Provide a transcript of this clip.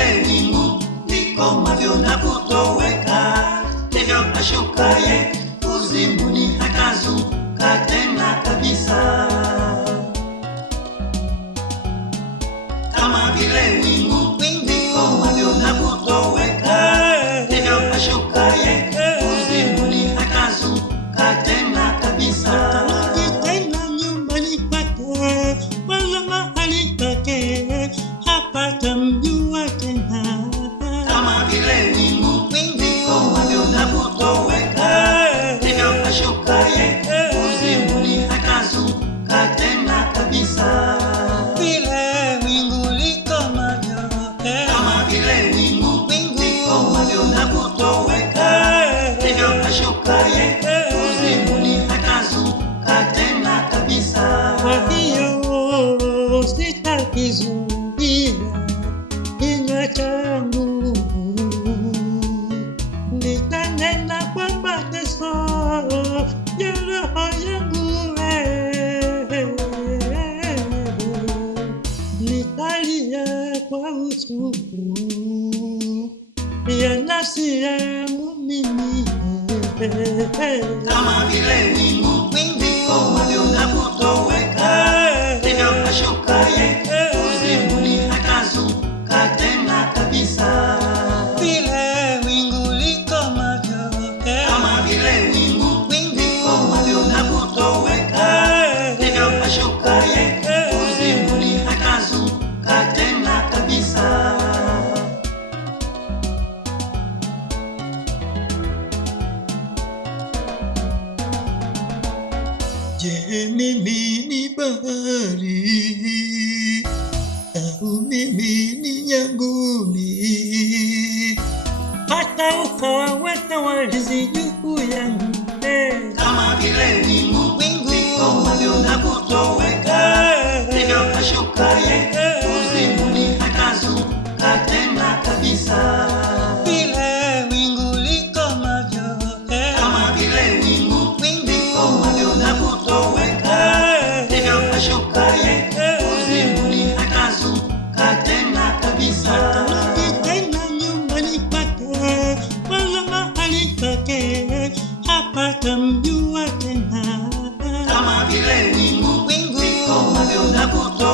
vile wingu likomavyo na kutoweka, ndivyo ashukaye uzimuni akazuka tena kabisa. Kama vile wingu likomavyo na kutoweka, ndivyo ashukaye uzimuni akazuka tena kabisa. Tena nyumbani kwake wala mahali pake hapatamjua tena. Kama vile wingu likomavyo na kutoweka, ndivyo ashukaye uzimuni akazuka tena kabisa. Vile wingu likomavyo, Kama vile wingu likomavyo na kutoweka, ndivyo ashukaye uzimuni akazuka tena kabisa. kwa hiyo sitakizuia kinywa changu, nitanena kwa mateso ya roho yangu, nitalia kwa uchungu ya nafsi yangu mimi. Kama vile wingu likomavyo na kutoweka, ndivyo ashukaye uzimuni akazuka tena kabisa. Vile wingu likomavyo, Kama vile wingu likomavyo na kutoweka, ndivyo ashukaye uzimuni akazuka tena kabisa. Je, mimi ni bahari au mimi ni nyangumi? Hata ukaweka walinzi juu yangu, Kama vile wingu likomavyo na kutoweka, ndivyo ashukaye uzimuni akazuka tena kabisa. vile wingu likomavyo, Kama vile wingu likomavyo na kutoweka, ndivyo ashukaye uzimuni akazuka tena kabisa. tena nyumbani kwake wala mahali pake hapatamjua tena. Kama vile wingu likomavyo na kutoweka,